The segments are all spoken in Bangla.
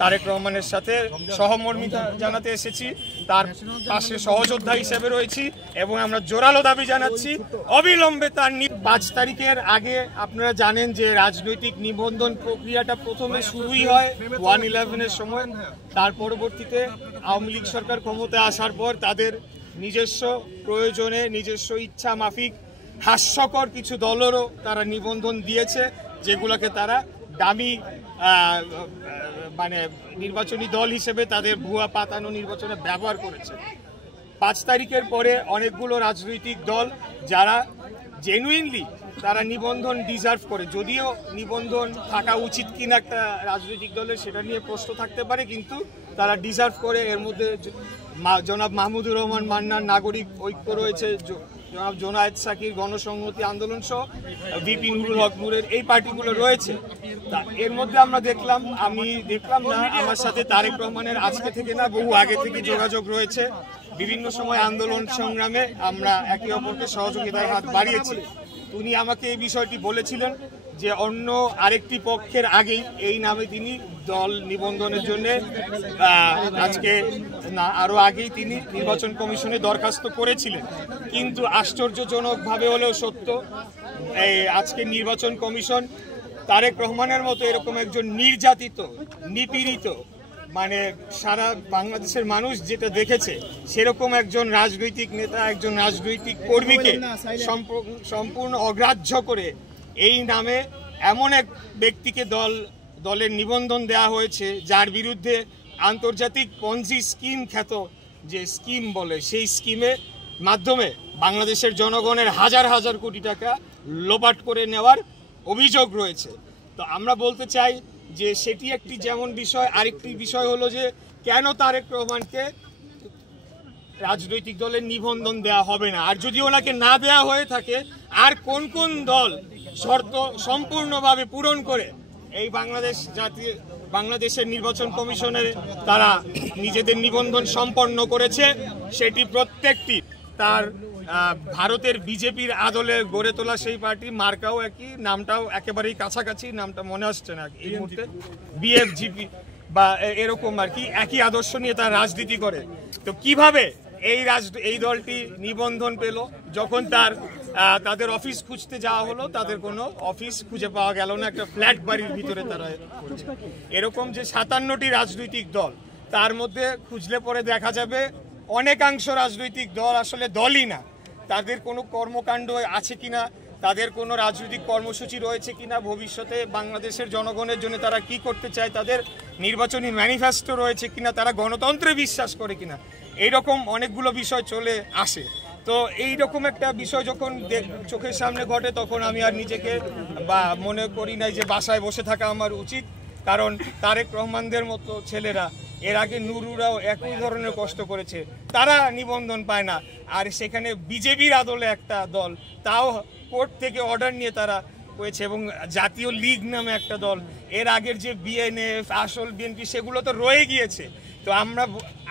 তারেক রহমানের সাথে সহমর্মিতা জানাতে এসেছি, তার পাশে সহযোদ্ধা হিসেবে রয়েছি এবং আমরা জোরালো দাবি জানাচ্ছি অবিলম্বে তার 5 তারিখের আগে। আপনারা জানেন যে রাজনৈতিক নিবন্ধন প্রক্রিয়াটা প্রথমে শুরুই হয় 1/11-এর সময়, তার পরবর্তীতে আওয়ামী লীগ সরকার ক্ষমতায় আসার পর তাদের নিজস্ব প্রয়োজনে নিজস্ব ইচ্ছা মাফিক হাস্যকর কিছু দলেরও তারা নিবন্ধন দিয়েছে, যেগুলোকে তারা দামি মানে নির্বাচনী দল হিসেবে তাদের ভুয়া পাতানো নির্বাচনে ব্যবহার করেছে। 5 তারিখের পরে অনেকগুলো রাজনৈতিক দল যারা জেনুইনলি তারা নিবন্ধন ডিজার্ভ করে, যদিও নিবন্ধন থাকা উচিত কিনা একটা রাজনৈতিক দলের সেটা নিয়ে প্রশ্ন থাকতে পারে, কিন্তু তারা ডিজার্ভ করে। এর মধ্যে জনাব মাহমুদুর রহমান মান্নার নাগরিক ঐক্য রয়েছে, জনাব জোনায়েদ সাকির গণসংহতি আন্দোলন সহ ভিপি নুরুল হক নূরের এই পার্টিগুলো রয়েছে। এর মধ্যে আমি দেখলাম না, আমার সাথে তারেক রহমানের আজকে থেকে না বহু আগে থেকে যোগাযোগ রয়েছে। বিভিন্ন সময় আন্দোলন সংগ্রামে আমরা একে অপরকে সহযোগিতার হাত বাড়িয়েছি। উনি আমাকে এই বিষয়টি বলেছিলেন যে অন্য আরেকটি পক্ষের আগেই এই নামে তিনি দল নিবন্ধনের জন্য আজকে না আরো আগেই তিনি নির্বাচন কমিশনে দরখাস্ত করেছিলেন, কিন্তু আশ্চর্যজনকভাবে হলেও সত্য এই আজকে নির্বাচন কমিশন তারেক রহমানের মতো এরকম একজন নির্যাতিত নিপীড়িত মানে সারা বাংলাদেশের মানুষ যেটা দেখেছে সেরকম একজন রাজনৈতিক নেতা, একজন রাজনৈতিক কর্মীকে সম্পূর্ণ অগ্রাহ্য করে এই নামে এমন এক ব্যক্তিকে দলের নিবন্ধন দেওয়া হয়েছে যার বিরুদ্ধে আন্তর্জাতিক পঞ্জি স্কিম খ্যাত যে স্কিম বলে সেই স্কিমের মাধ্যমে বাংলাদেশের জনগণের হাজার হাজার কোটি টাকা লোপাট করে নেওয়ার অভিযোগ রয়েছে। তো আমরা বলতে চাই যে সেটি একটি যেমন বিষয়, আরেকটি বিষয় হলো যে কেন তারেক রহমানকে রাজনৈতিক দলের নিবন্ধন দেওয়া হবে না, আর যদি ওনাকে না দেওয়া হয়ে থাকে আর কোন কোন দল শর্ত সম্পূর্ণভাবে পূরণ করে এই বাংলাদেশের নির্বাচন কমিশনের তারা নিজেদের নিবন্ধন সম্পন্ন করেছে, সেটি প্রত্যেকটি তার ভারতের বিজেপির আদলে গড়ে তোলা সেই পার্টি, মার্কাও একই, নামটাও একেবারেই কাছাকাছি, নামটা মনে আসছে না এই মুহূর্তে, বিএফজিপি বা এরকম আর কি, একই আদর্শ নিয়ে তারা রাজনীতি করে। তো কিভাবে এই দলটি নিবন্ধন পেল? যখন তাদের অফিস খুঁজতে যাওয়া হলো, তাদের কোনো অফিস খুঁজে পাওয়া গেল না, একটা ফ্ল্যাট বাড়ির ভিতরে তারা এরকম যে 57টি রাজনৈতিক দল, তার মধ্যে খুঁজলে পরে দেখা যাবে অনেকাংশ রাজনৈতিক দল আসলে দলই না, তাদের কোনো কর্মকাণ্ড আছে কিনা, তাদের কোনো রাজনৈতিক কর্মসূচি রয়েছে কিনা, ভবিষ্যতে বাংলাদেশের জনগণের জন্য তারা কি করতে চায়, তাদের নির্বাচনী ম্যানিফেস্টো রয়েছে কিনা, তারা গণতন্ত্রে বিশ্বাস করে কিনা, এইরকম অনেকগুলো বিষয় চলে আসে। তো এইরকম একটা বিষয় যখন চোখের সামনে ঘটে তখন আমি আর নিজেকে মনে করি নাই যে বাসায় বসে থাকা আমার উচিত, কারণ তারেক রহমানদের মতো ছেলেরা এর আগে নুরুরাও একই ধরনের কষ্ট করেছে, তারা নিবন্ধন পায় না, আর সেখানে বিজেপির আদলে একটা দল তাও কোর্ট থেকে অর্ডার নিয়ে তারা হয়েছে, এবং জাতীয় লীগ নামে একটা দল, এর আগের যে বিএনএফ আসল বিএনপি সেগুলো তো রয়ে গিয়েছে। তো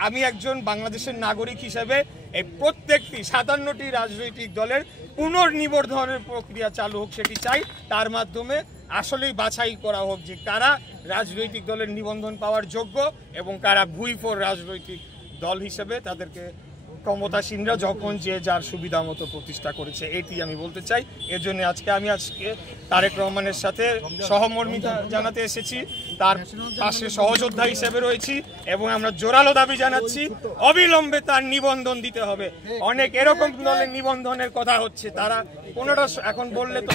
আমি একজন বাংলাদেশের নাগরিক হিসেবে এই প্রত্যেকটি 57টি রাজনৈতিক দলের পুনর্নিবন্ধনের প্রক্রিয়া চালু হোক সেটি চাই, তার মাধ্যমে আসলেই বাছাই করা হোক যে কারা রাজনৈতিক দলের নিবন্ধন পাওয়ার যোগ্য এবং কারা ভুইফোর রাজনৈতিক দল হিসেবে তাদেরকে ক্ষমতাসীনরা যখন যে যার সুবিধা মতো প্রতিষ্ঠা করেছে, এটি আমি বলতে চাই। এর জন্য আজকে তারেক রহমানের সাথে সহমর্মিতা জানাতে এসেছি, তার পাশে সহযোদ্ধা হিসেবে রয়েছি এবং আমরা জোরালো দাবি জানাচ্ছি অবিলম্বে তার নিবন্ধন দিতে হবে। অনেক এরকম দলের নিবন্ধনের কথা হচ্ছে, তারা কোনোটা এখন বললে তো